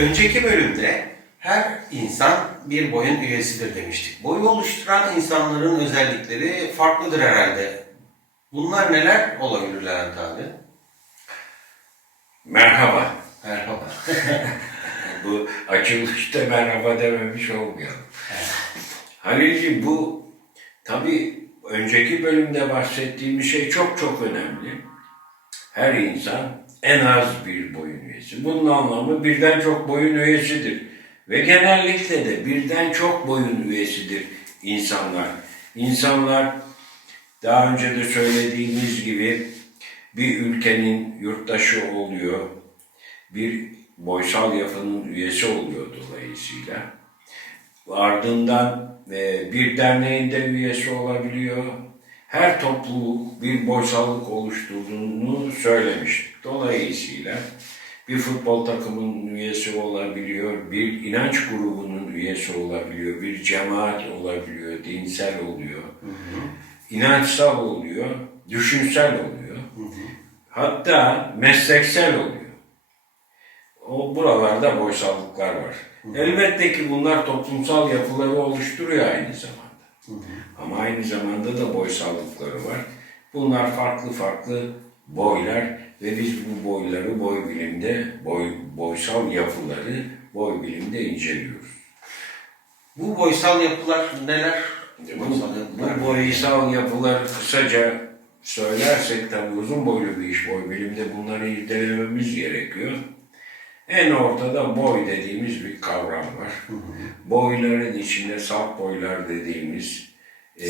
Önceki bölümde her insan bir boyun üyesidir demiştik. Boyu oluşturan insanların özellikleri farklıdır herhalde. Bunlar neler olabilir Levent abi? Merhaba. Merhaba. Bu açılışta merhaba dememiş olmayalım. Halilciğim bu tabii önceki bölümde bahsettiğimiz şey çok çok önemli. Her insan en az bir boyun üyesi. Bunun anlamı birden çok boyun üyesidir. Ve genellikle de birden çok boyun üyesidir insanlar. İnsanlar daha önce de söylediğimiz gibi bir ülkenin yurttaşı oluyor, bir boysal yapının üyesi oluyor dolayısıyla. Ardından e, bir derneğin de üyesi olabiliyor. Her topluluk bir boysallık oluşturduğunu söylemiştik. Dolayısıyla bir futbol takımının üyesi olabiliyor, bir inanç grubunun üyesi olabiliyor, bir cemaat olabiliyor, dinsel oluyor, inançsal oluyor, düşünsel oluyor. Hatta mesleksel oluyor. O buralarda boysallıklar var. Elbette ki bunlar toplumsal yapıları oluşturuyor aynı zamanda. Ama aynı zamanda da boysallıkları var. Bunlar farklı farklı boylar ve biz bu boyları boy bilimde, boy, boysal yapıları boy bilimde inceliyoruz. Bu boysal yapılar neler? Bu, bu boysal yapıları kısaca söylersek tabii uzun boylu bir iş boy bilimde bunları irdelememiz gerekiyor. En ortada boy dediğimiz bir kavram var. Boyların içinde salt boylar dediğimiz e,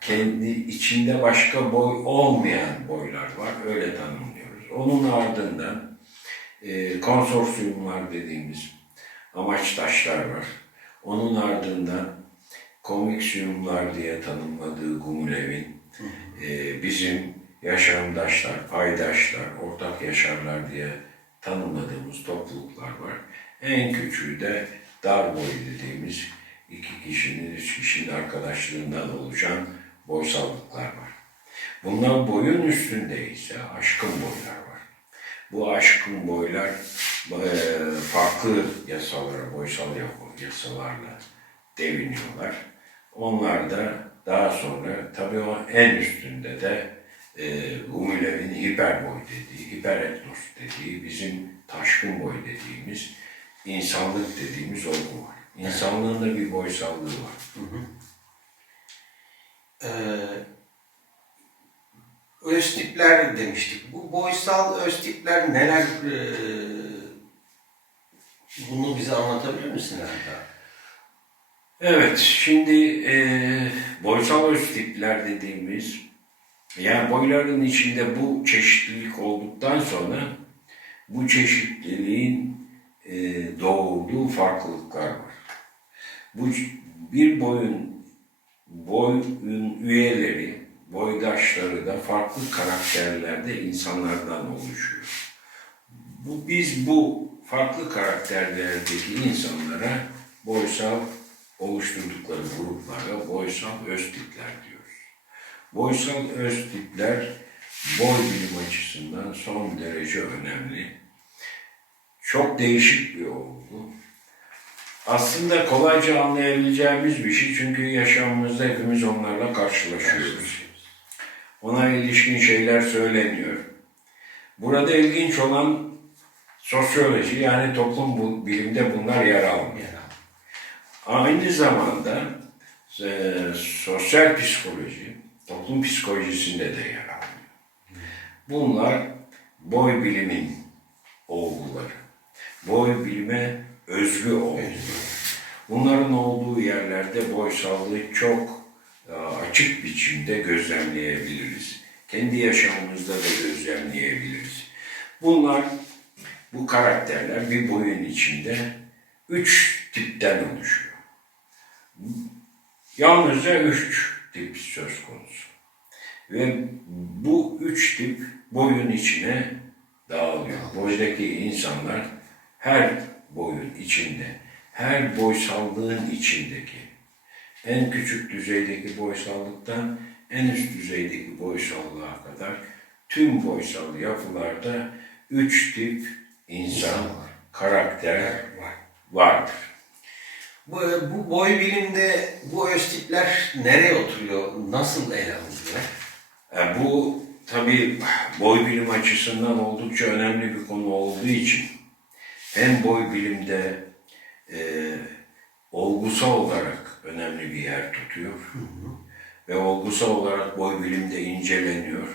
kendi içinde başka boy olmayan boylar var. Öyle tanımlıyoruz. Onun ardından e, konsorsiyumlar dediğimiz amaç taşlar var. Onun ardından komiksiyumlar diye tanımladığı Gumulev'in e, bizim yaşamdaşlar, paydaşlar, ortak yaşarlar diye tanımladığımız topluluklar var. En küçüğü de dar boy dediğimiz iki kişinin, üç kişinin arkadaşlığından oluşan boysallıklar var. Bunlar boyun üstünde ise aşkın boylar var. Bu aşkın boylar e, farklı yasalara, boysal yasalarla deviniyorlar. Onlar da daha sonra tabii o en üstünde de e, Gumilev'in hiperboy dediği, hiperetnos dediği, bizim taşkın boy dediğimiz, insanlık dediğimiz olgu var. İnsanlığın da bir boysallığı var. Ee, öz tipler demiştik. Bu boysal öz tipler neler? Ee, bunu bize anlatabilir misin abi? Evet, şimdi e, boysal öz tipler dediğimiz, yani boyların içinde bu çeşitlilik olduktan sonra bu çeşitliliğin e, doğurduğu farklılıklar var. Bu bir boyun boyun üyeleri, boydaşları da farklı karakterlerde insanlardan oluşuyor. Bu biz bu farklı karakterlerdeki insanlara boysal oluşturdukları gruplara boysal öz tipler diyoruz. Boysal öz tipler boy bilim açısından son derece önemli. Çok değişik bir olgu. Aslında kolayca anlayabileceğimiz bir şey çünkü yaşamımızda hepimiz onlarla karşılaşıyoruz. Ona ilişkin şeyler söyleniyor. Burada ilginç olan sosyoloji yani toplum bilimde bunlar yer almıyor. Aynı zamanda e, sosyal psikoloji, toplum psikolojisinde de yer alıyor. Bunlar boy bilimin olguları. Boy bilime özgü olgular. Bunların olduğu yerlerde boysallığı çok e, açık biçimde gözlemleyebiliriz. Kendi yaşamımızda da gözlemleyebiliriz. Bunlar, bu karakterler bir boyun içinde üç tipten oluşuyor. Yalnızca üç tip söz konusu. Ve bu üç tip boyun içine dağılıyor. Boydaki insanlar her boyun içinde, her boysallığın içindeki, en küçük düzeydeki boysallıktan en üst düzeydeki boysallığa kadar tüm boysal yapılarda üç tip insan karakter var. vardır. Bu, bu boy bilimde bu öz tipler nereye oturuyor? Nasıl ele alınıyor? E, bu tabii boy bilim açısından oldukça önemli bir konu olduğu için hem boy bilimde e, olgusal olarak önemli bir yer tutuyor ve olgusal olarak boy bilimde inceleniyor.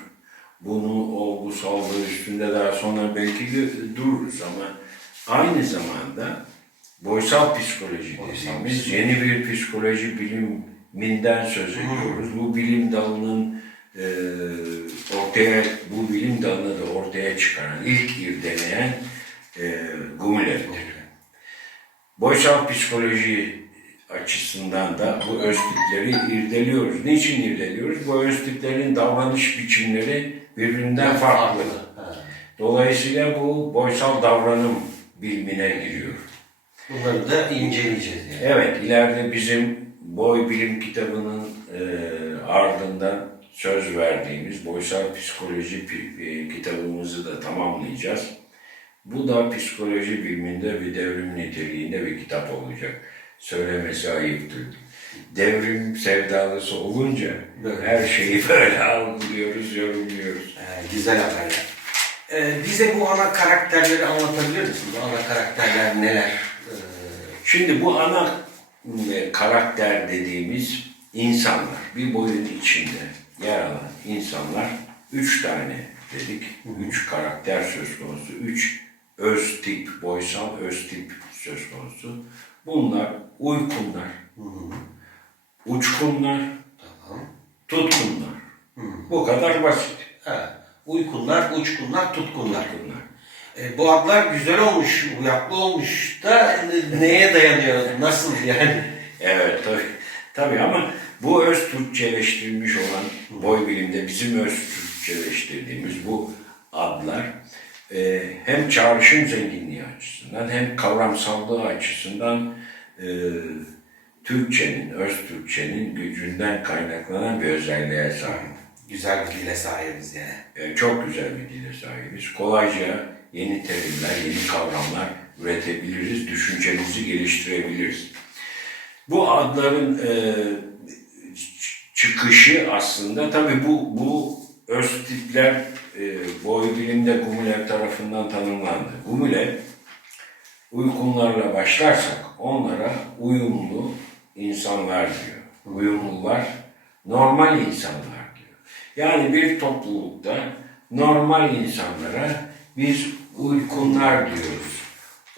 Bunu olgusallığı üstünde daha sonra belki de dururuz ama aynı zamanda boysal psikoloji dediğimiz yeni bir psikoloji biliminden söz ediyoruz. Bu bilim dalının e, ortaya, bu bilim dalını da ortaya çıkaran, ilk irdeleyen e, Gumilev'dir. Boysal psikoloji açısından da bu öz tipleri irdeliyoruz. Niçin irdeliyoruz? Bu öz tiplerin davranış biçimleri birbirinden farklı. Dolayısıyla bu boysal davranım bilimine giriyor. Bunları da inceleyeceğiz yani. Evet, ileride bizim boy bilim kitabının e, ardından söz verdiğimiz boysal psikoloji e, kitabımızı da tamamlayacağız. Bu da psikoloji biliminde bir devrim niteliğinde bir kitap olacak. Söylemesi ayıptır. Devrim sevdalısı olunca her şeyi böyle algılıyoruz, yorumluyoruz. Ee, güzel haberler. Ee, bize bu ana karakterleri anlatabilir misin? Bu ana karakterler neler? Şimdi bu ana e, karakter dediğimiz insanlar, bir boyun içinde yer alan insanlar, üç tane dedik, üç karakter söz konusu, üç öz tip, boysal öz tip söz konusu. Bunlar uykunlar, uçkunlar, tamam. tutkunlar. Bu kadar basit. Ha, uykunlar, uçkunlar, tutkunlar. Bunlar. Ee, bu adlar güzel olmuş, uyaklı olmuş da e, neye dayanıyor? Nasıl yani? Evet tabii. Tabii ama bu öz Türkçeleştirilmiş olan boy bilimde bizim öz Türkçeleştirdiğimiz bu adlar e, hem çağrışım zenginliği açısından hem kavramsallığı açısından e, Türkçenin, öz Türkçenin gücünden kaynaklanan bir özelliğe sahip. Güzel bir dile sahibiz yani. E, çok güzel bir dile sahibiz. Kolayca yeni terimler, yeni kavramlar üretebiliriz, düşüncemizi geliştirebiliriz. Bu adların e, çıkışı aslında tabii bu bu öz tipler e, boy bilimde Gumilev tarafından tanımlandı. Gumilev uykunlarla başlarsak onlara uyumlu insanlar diyor. Uyumlular normal insanlar diyor. Yani bir toplulukta normal insanlara biz uykunlar diyoruz.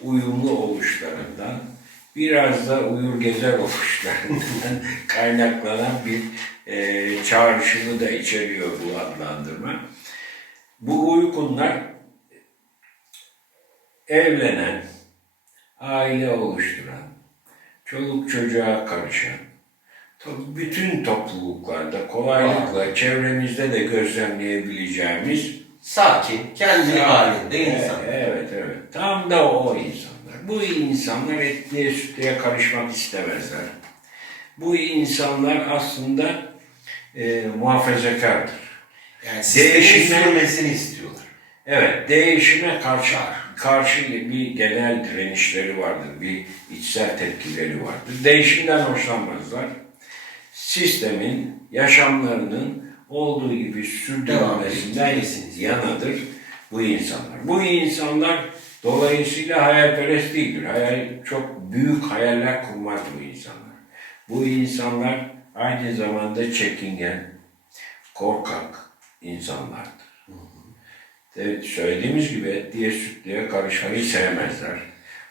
Uyumlu oluşlarından biraz da uyur gezer oluşlarından kaynaklanan bir e, çağrışımı da içeriyor bu adlandırma. Bu uykunlar evlenen, aile oluşturan, çoluk çocuğa karışan, bütün topluluklarda kolaylıkla çevremizde de gözlemleyebileceğimiz Sakin, kendi halinde Evet, insan. Evet, evet. Tam da o insanlar. Bu insanlar etliye sütlüye karışmak istemezler. Bu insanlar aslında e, muhafazakardır. Yani sistemin Değişimler- sürmesini istiyorlar. Evet, değişime karşı karşı bir genel direnişleri vardır, bir içsel tepkileri vardır. Değişimden hoşlanmazlar. Sistemin, yaşamlarının olduğu gibi sürdürülmesinden etmesini yanadır bu insanlar. Bu insanlar dolayısıyla hayalperest değildir. Hayal, çok büyük hayaller kurmaz bu insanlar. Bu insanlar aynı zamanda çekingen, korkak insanlardır. Evet, söylediğimiz gibi etliye sütlüye karışmayı sevmezler.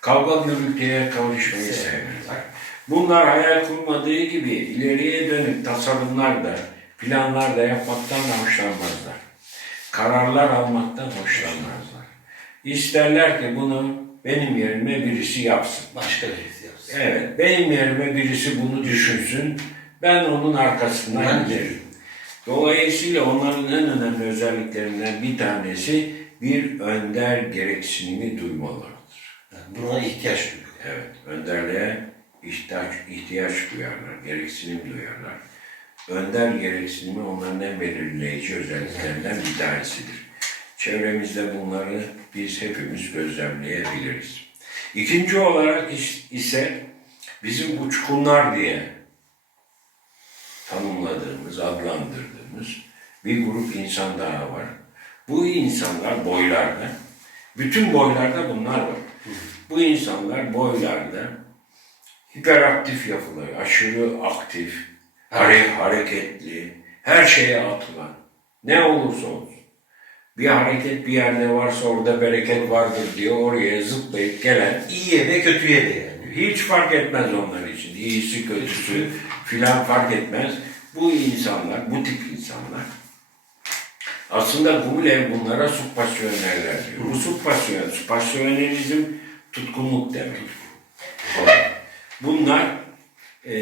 Kavga gürültüye karışmayı sevmezler. Bunlar hayal kurmadığı gibi ileriye dönük tasarımlar da, planlar da yapmaktan da hoşlanmazlar. Kararlar almaktan hoşlanmazlar. İsterler ki bunu benim yerime birisi yapsın. Başka birisi yapsın. Evet, benim yerime birisi bunu düşünsün. Ben onun arkasından giderim. Dolayısıyla onların en önemli özelliklerinden bir tanesi bir önder gereksinimi duymalarıdır. Yani buna ihtiyaç duyuyor. Evet, önderliğe ihtiyaç, ihtiyaç duyarlar, gereksinim duyarlar. Önder gereksinimi onların en belirleyici özelliklerinden bir tanesidir. Çevremizde bunları biz hepimiz gözlemleyebiliriz. İkinci olarak is- ise bizim uçkunlar diye tanımladığımız, adlandırdığımız bir grup insan daha var. Bu insanlar boylarda, bütün boylarda bunlar var. Bu insanlar boylarda hiperaktif yapıları, aşırı aktif, hare- hareketli, her şeye atılan, ne olursa olsun. Bir hareket bir yerde varsa orada bereket vardır diye oraya zıplayıp gelen İyiye de kötüye de yani. hiç fark etmez onlar için. İyisi kötüsü filan fark etmez. Bu insanlar, bu tip insanlar aslında Gumilev bunlara subpasyoneller diyor. Bu subpasyon, subpasyonelizm tutkunluk demek. Bunlar e,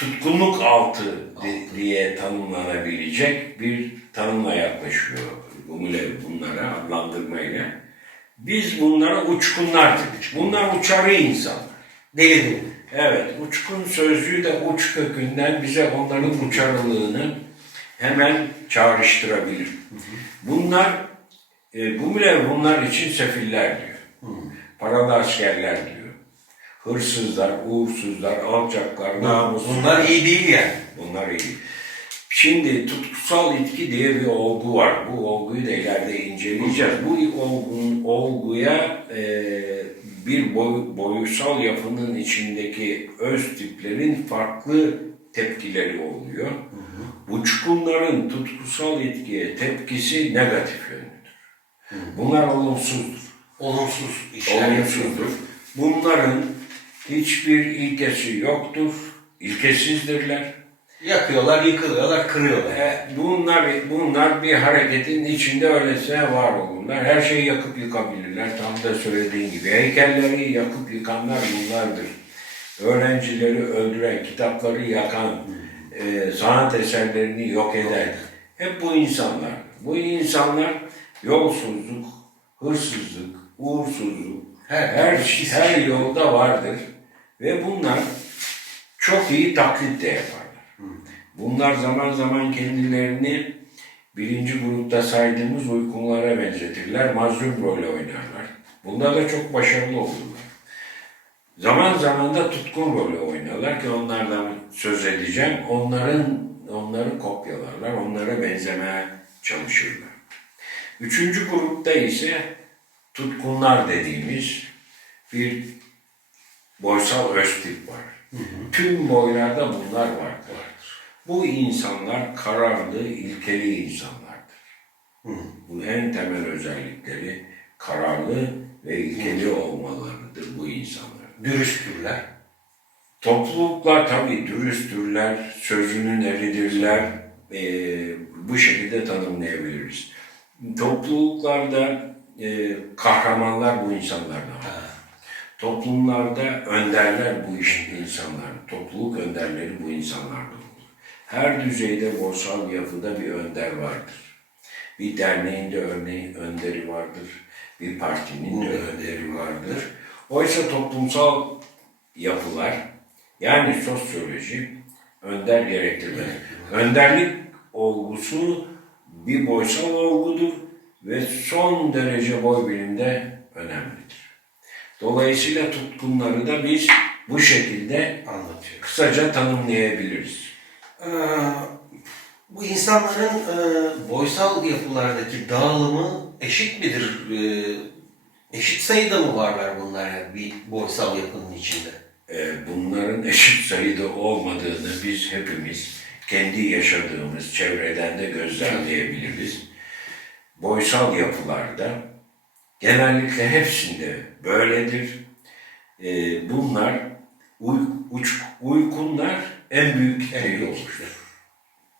tutkunluk altı di- diye tanımlanabilecek bir tanımla yaklaşıyor Gumilev bunlara adlandırmayla. Biz bunlara uçkunlar dedik. Bunlar uçarı insanlar. Deli. Evet, uçkun sözcüğü de uç kökünden bize onların uçarılığını hemen çağrıştırabilir. Bunlar, e, bu bile bunlar için sefiller diyor. Paralı askerler diyor. Hırsızlar, uğursuzlar, alçaklar, namussuzlar. Bunlar iyi değil yani. Bunlar iyi. Şimdi tutkusal itki diye bir olgu var. Bu olguyu da ileride inceleyeceğiz. Bu olgun, olguya e, bir boy, boyusal yapının içindeki öz tiplerin farklı tepkileri oluyor. Uçkunların tutkusal etkiye tepkisi negatif yönlüdür. Bunlar olumsuzdur Olumsuz işler olumsuzdur. Bunların hiçbir ilkesi yoktur. İlkesizdirler. Yakıyorlar, yıkılıyorlar, kırıyorlar. E, bunlar bunlar bir hareketin içinde öylesine var olurlar. Her şeyi yakıp yıkabilirler. Tam da söylediğin gibi. Heykelleri yakıp yıkanlar bunlardır. Öğrencileri öldüren, kitapları yakan, e, sanat eserlerini yok eden. Hep bu insanlar. Bu insanlar yolsuzluk, hırsızlık, uğursuzluk, Her- her, her, yolda vardır. Ve bunlar çok iyi taklit de yaparlar. Bunlar zaman zaman kendilerini birinci grupta saydığımız uykunlara benzetirler. Mazlum rolü oynarlar. Bunda da çok başarılı olurlar. Zaman zaman da tutkun rolü oynarlar ki onlardan söz edeceğim. Onların onları kopyalarlar, onlara benzemeye çalışırlar. Üçüncü grupta ise tutkunlar dediğimiz bir boysal öztip var. Tüm boylarda bunlar vardır. Bu insanlar kararlı, ilkeli insanlardır. Bu en temel özellikleri kararlı ve ilkeli olmalarıdır bu insanlar. Dürüsttürler. Topluluklar tabii dürüsttürler, sözünün eridirler. Ee, bu şekilde tanımlayabiliriz. Topluluklarda e, kahramanlar bu insanlardan var. Toplumlarda önderler bu iş insanlar. Topluluk önderleri bu insanlardan olur. Her düzeyde borsal yapıda bir önder vardır. Bir derneğin de örneğin önderi vardır. Bir partinin de önderi vardır. Oysa toplumsal yapılar yani sosyoloji önder gerektirmez. Önderlik olgusu bir boysal olgudur ve son derece boy bilimde önemlidir. Dolayısıyla tutkunları da biz bu şekilde Anlatıyor. kısaca tanımlayabiliriz. Ee, bu insanların e, boysal yapılardaki dağılımı eşit midir? Ee, eşit sayıda mı varlar bunlar yani bir boysal yapının içinde? Ee, bunların eşit sayıda olmadığını biz hepimiz kendi yaşadığımız çevreden de gözlemleyebiliriz. Boysal yapılarda genellikle hepsinde böyledir. Ee, bunlar uy, uç, uykunlar en büyük kitleyi oluşturur.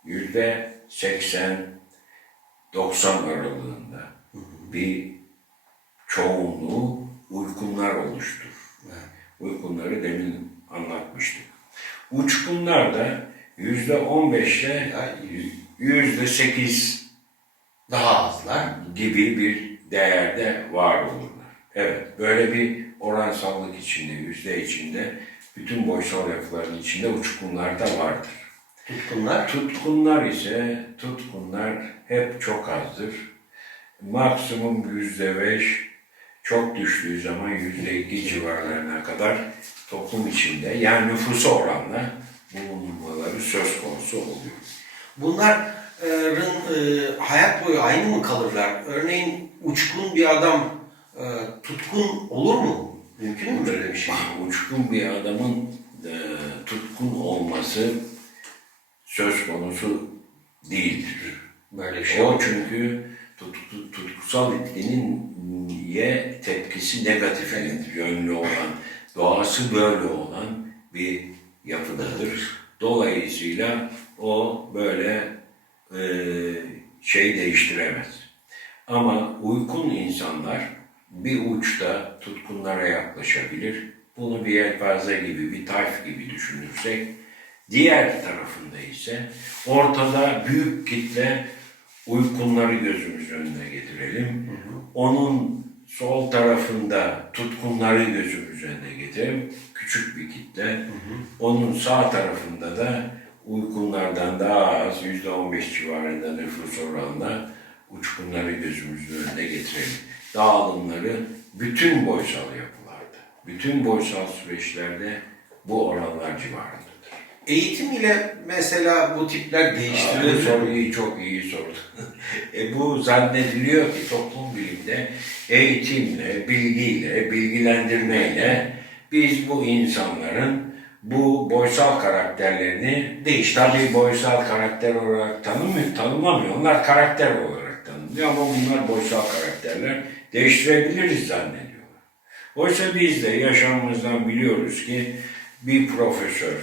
Yüzde 80-90 aralığında bir çoğunluğu uykunlar oluşturur. Uykunları demin anlatmıştık. Uçkunlar da yüzde 15'te yüzde 8 Daha azlar. gibi bir değerde var olurlar. Evet, böyle bir oransallık içinde, yüzde içinde, bütün boysal yapıların içinde uçkunlar da vardır. Tutkunlar. Tutkunlar ise, tutkunlar hep çok azdır. Maksimum yüzde beş, çok düştüğü zaman yüzde iki civarlarına kadar toplum içinde yani nüfusa oranla bulunmaları söz konusu oluyor. Bunların e, hayat boyu aynı mı kalırlar? Örneğin uçkun bir adam e, tutkun olur mu? Mümkün mü böyle bir şey? Uçkun bir adamın e, tutkun olması söz konusu değildir. Böyle bir şey O çünkü tutku, tutkusal etkinin ye tepkisi negatif yönlü olan, doğası böyle olan bir yapıdadır. Dolayısıyla o böyle e, şey değiştiremez. Ama uykun insanlar bir uçta tutkunlara yaklaşabilir. Bunu bir yelpaze gibi, bir tayf gibi düşünürsek, diğer tarafında ise ortada büyük kitle uykunları gözümüz önüne getirelim. Onun sol tarafında tutkunları gözümüz önüne getirelim. Küçük bir kitle. Onun sağ tarafında da uykunlardan daha az, yüzde on beş civarında nüfus oranla uçkunları gözümüzün önüne getirelim. Dağılımları bütün boysal yapılarda, bütün boysal süreçlerde bu oranlar civarındadır. Eğitim ile mesela bu tipler Bu değiştirilir mi? soruyu çok iyi sordun. e bu zannediliyor ki toplum bilimde eğitimle, bilgiyle, bilgilendirmeyle biz bu insanların bu boysal karakterlerini değiş tabii boysal karakter olarak tanımıyor, tanımlamıyor. Onlar karakter olarak tanımlıyor ama bunlar boysal karakterler değiştirebiliriz zannediyorlar. Oysa biz de yaşamımızdan biliyoruz ki bir profesör,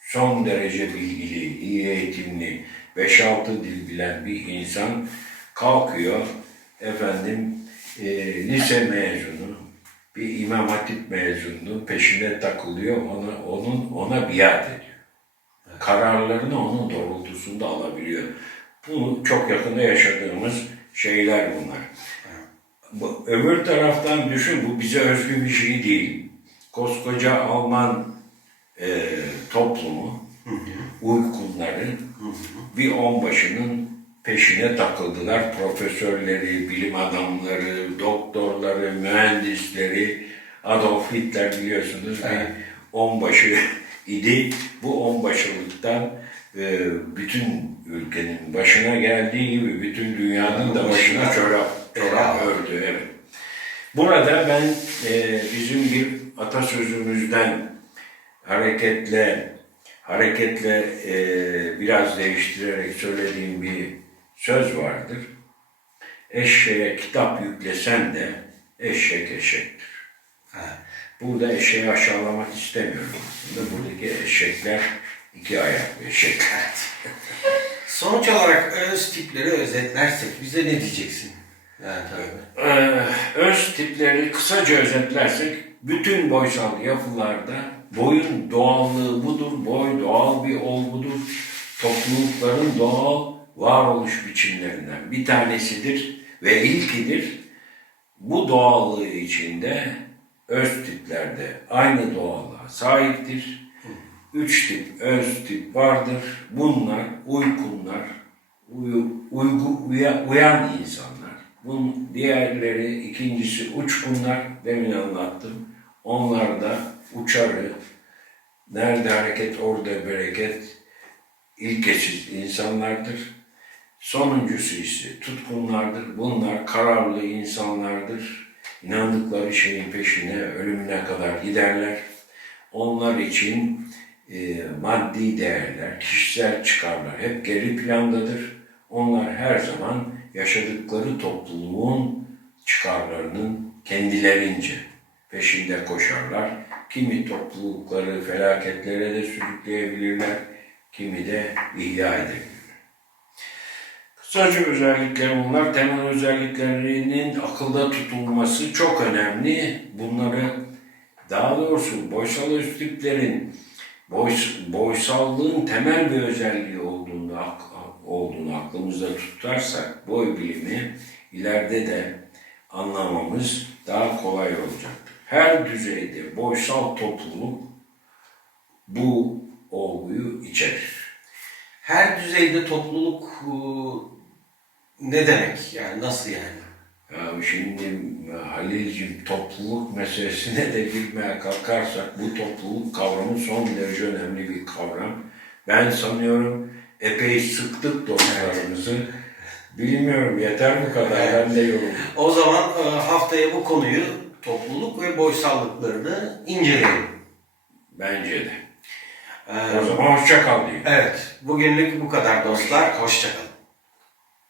son derece bilgili, iyi eğitimli, 5-6 dil bilen bir insan kalkıyor efendim e, lise mezunu, bir imam hatip mezunu peşine takılıyor, ona, onun ona biat ediyor. Kararlarını onun doğrultusunda alabiliyor. Bu çok yakında yaşadığımız şeyler bunlar. Bu, öbür taraftan düşün, bu bize özgü bir şey değil. Koskoca Alman e, toplumu, uykunları bir onbaşının peşine takıldılar. Profesörleri, bilim adamları, doktorları, mühendisleri, Adolf Hitler biliyorsunuz bir onbaşı idi. Bu onbaşılıktan e, bütün ülkenin başına geldiği gibi bütün dünyanın da başına çorap, çorap ördü. Evet. Burada ben e, bizim bir atasözümüzden hareketle hareketle e, biraz değiştirerek söylediğim bir söz vardır. Eşeğe kitap yüklesen de eşek eşektir. Ha. Burada eşeği aşağılamak istemiyorum. Buradaki eşekler iki ayaklı eşekler. Sonuç olarak öz tipleri özetlersek bize ne diyeceksin? Yani tabii. Ee, öz tipleri kısaca özetlersek bütün boysal yapılarda boyun doğallığı budur. Boy doğal bir olgudur. Toplulukların doğal varoluş biçimlerinden bir tanesidir ve ilkidir. Bu doğallığı içinde öz tiplerde aynı doğallığa sahiptir. Üç tip öz tip vardır. Bunlar uykunlar, uyu, uygu, uya- uyan insanlar. Bunun diğerleri ikincisi uçkunlar demin anlattım. Onlar da uçarı, nerede hareket orada bereket, ilkesiz insanlardır. Sonuncusu ise tutkunlardır. Bunlar kararlı insanlardır. İnandıkları şeyin peşine ölümüne kadar giderler. Onlar için e, maddi değerler, kişisel çıkarlar hep geri plandadır. Onlar her zaman yaşadıkları topluluğun çıkarlarının kendilerince peşinde koşarlar. Kimi toplulukları felaketlere de sürükleyebilirler, kimi de ihya edebilirler. Kısaca özellikler bunlar. Temel özelliklerinin akılda tutulması çok önemli. Bunları daha doğrusu boysal öztürklerin boys, boysallığın temel bir özelliği olduğunu, olduğunu aklımızda tutarsak boy bilimi ileride de anlamamız daha kolay olacaktır. Her düzeyde boysal topluluk bu olguyu içerir. Her düzeyde topluluk e, ne demek? Yani nasıl yani? Ya şimdi Halil'cim topluluk meselesine de girmeye kalkarsak bu topluluk kavramı son derece önemli bir kavram. Ben sanıyorum epey sıktık dostlarımızı. Bilmiyorum yeter bu kadar ben de yorum. O zaman e, haftaya bu konuyu topluluk ve boysallıklarını inceleyelim. Bence de. Ee, O zaman hoşça kal diyeyim. evet, bugünlük bu kadar dostlar. Hoşçakalın.